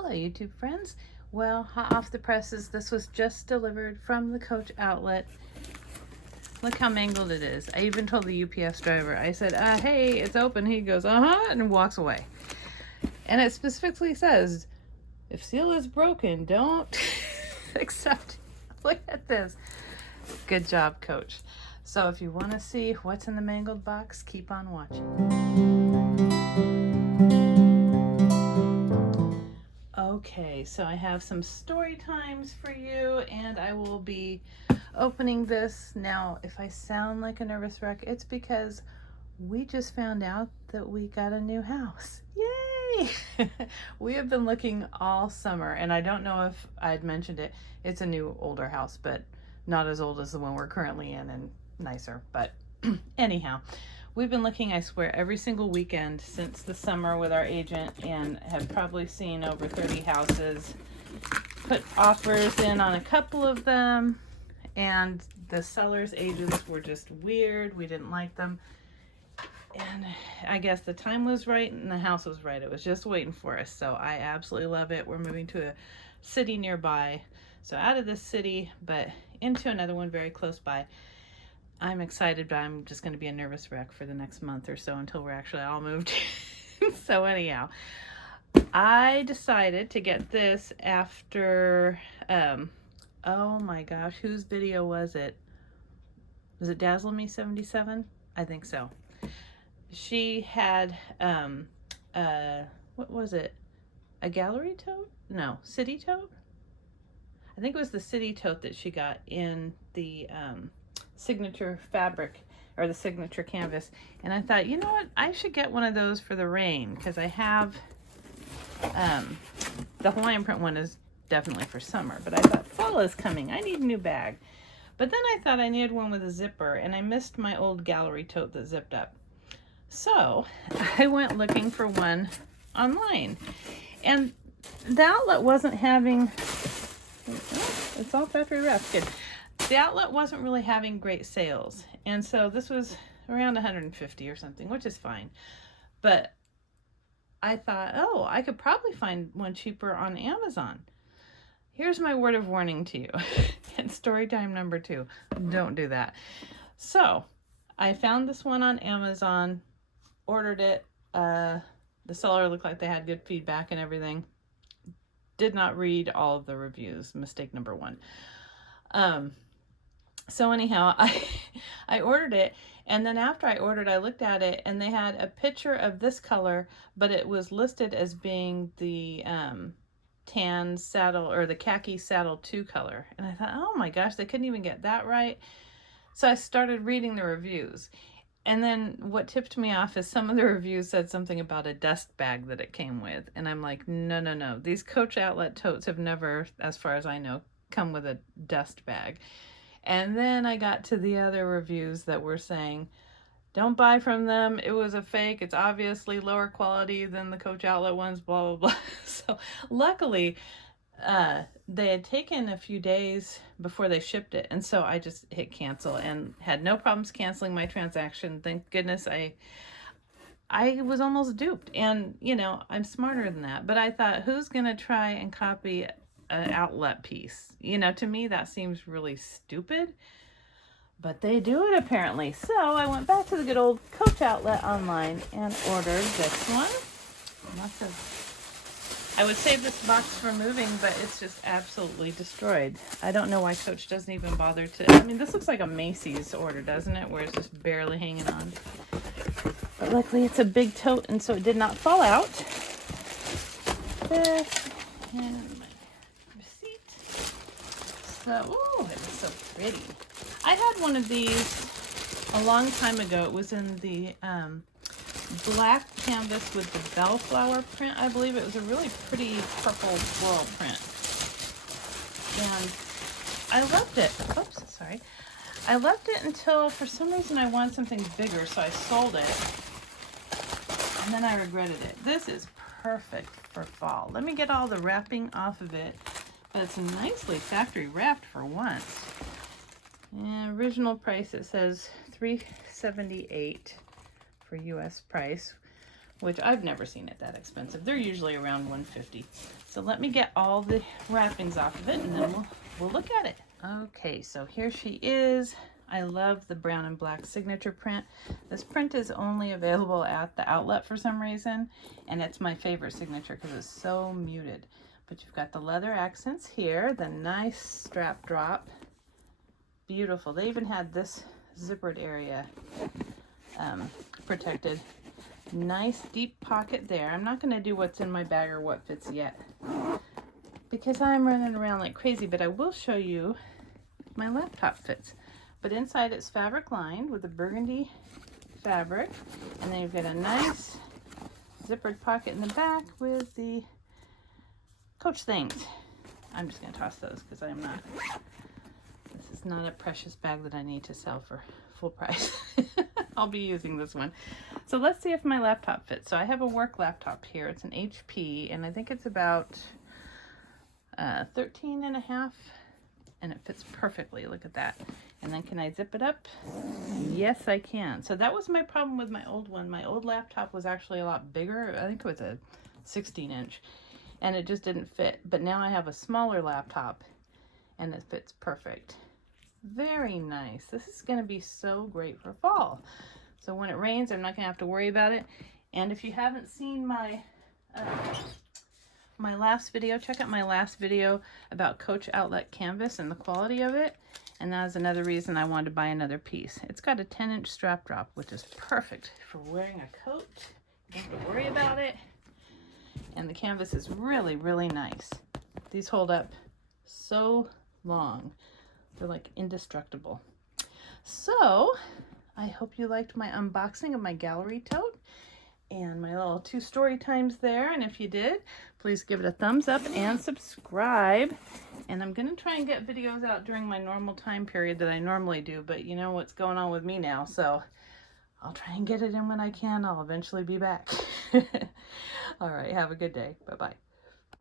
Hello YouTube friends. Well, hot off the presses, this was just delivered from the Coach outlet. Look how mangled it is. I even told the UPS driver, I said, hey, it's open. He goes, and walks away. And it specifically says, if seal is broken, don't accept. Look at this. Good job, Coach. So if you want to see what's in the mangled box, keep on watching. Okay, so I have some story times for you, and I will be opening this. Now, if I sound like a nervous wreck, it's because we just found out that we got a new house. Yay! We have been looking all summer, and I don't know if I'd mentioned it. It's a new, older house, but not as old as the one we're currently in, and nicer. But anyhow, we've been looking, I swear, every single weekend since the summer with our agent, and have probably seen over 30 houses, put offers in on a couple of them, and the sellers' agents were just weird. We didn't like them. And I guess the time was right and the house was right. It was just waiting for us. So I absolutely love it. We're moving to a city nearby. So out of this city, but into another one very close by. I'm excited, but I'm just going to be a nervous wreck for the next month or so until we're actually all moved. So anyhow, I decided to get this after, oh my gosh, whose video was it? Was it Dazzle Me 77? I think so. She had, what was it? A gallery tote? No, city tote? I think it was the city tote that she got in the, signature fabric, or the signature canvas. And I thought, you know what, I should get one of those for the rain, because I have the Hawaiian print one is definitely for summer, but I thought fall is coming, I need a new bag. But then I thought I needed one with a zipper, and I missed my old gallery tote that zipped up. So I went looking for one online, and the outlet wasn't having, it's all factory wrapped, good. The outlet wasn't really having great sales, and so this was around 150 or something, which is fine. But I thought, oh, I could probably find one cheaper on Amazon. Here's my word of warning to you. And story time number 2, don't do that. So I found this one on Amazon, ordered it. The seller looked like they had good feedback and everything. Did not read all of the reviews. Mistake number 1. So anyhow, I ordered it, and then after I ordered, I looked at it, and they had a picture of this color, but it was listed as being the tan saddle, or the khaki saddle 2 color. And I thought, oh my gosh, they couldn't even get that right. So I started reading the reviews. And then what tipped me off is some of the reviews said something about a dust bag that it came with. And I'm like, no, no, no. These Coach outlet totes have never, as far as I know, come with a dust bag. And then I got to the other reviews that were saying, don't buy from them. It was a fake. It's obviously lower quality than the Coach outlet ones, blah, blah, blah. So luckily, they had taken a few days before they shipped it, and so I just hit cancel and had no problems canceling my transaction. Thank goodness. I was almost duped, and you know, I'm smarter than that, but I thought, who's gonna try and copy an outlet piece? You know, to me that seems really stupid, but they do it apparently. So I went back to the good old Coach outlet online and ordered this one. Lots of, I would save this box for moving, but it's just absolutely destroyed. I don't know why Coach doesn't even bother to, I mean, this looks like a Macy's order, doesn't it? Where it's just barely hanging on. But luckily it's a big tote, and so it did not fall out. This, and my receipt. So, ooh, it was so pretty. I had one of these a long time ago. It was in the, black canvas with the bellflower print, I believe. It was a really pretty purple floral print, and I loved it. Oops, sorry. I loved it until for some reason I wanted something bigger, so I sold it, and then I regretted it. This is perfect for fall. Let me get all the wrapping off of it, but it's nicely factory wrapped for once. And original price, it says $378 for US price, which I've never seen it that expensive. They're usually around $150. So let me get all the wrappings off of it and then we'll look at it. Okay, so here she is. I love the brown and black signature print. This print is only available at the outlet for some reason, and it's my favorite signature because it's so muted. But you've got the leather accents here, the nice strap drop. Beautiful. They even had this zippered area protected. Nice deep pocket there. I'm not going to do what's in my bag or what fits yet because I'm running around like crazy, but I will show you my laptop fits. But inside it's fabric lined with a burgundy fabric, and then you've got a nice zippered pocket in the back with the Coach things. I'm just going to toss those because I'm not, this is not a precious bag that I need to sell for full price. I'll be using this one. So let's see if my laptop fits. So I have a work laptop here. It's an HP, and I think it's about 13 and a half, and it fits perfectly. Look at that. And then can I zip it up? Yes, I can. So that was my problem with my old one. My old laptop was actually a lot bigger. I think it was a 16-inch, and it just didn't fit. But now I have a smaller laptop, and it fits perfect. Very nice. This is going to be so great for fall. So when it rains, I'm not going to have to worry about it. And if you haven't seen my my last video, check out my last video about Coach outlet canvas and the quality of it. And that is another reason I wanted to buy another piece. It's got a 10-inch strap drop, which is perfect for wearing a coat. You don't have to worry about it. And the canvas is really, really nice. These hold up so long. They're like indestructible. So I hope you liked my unboxing of my gallery tote and my little 2 story times there. And if you did, please give it a thumbs up and subscribe. And I'm going to try and get videos out during my normal time period that I normally do, but you know what's going on with me now, so I'll try and get it in when I can. I'll eventually be back. All right, have a good day. Bye-bye.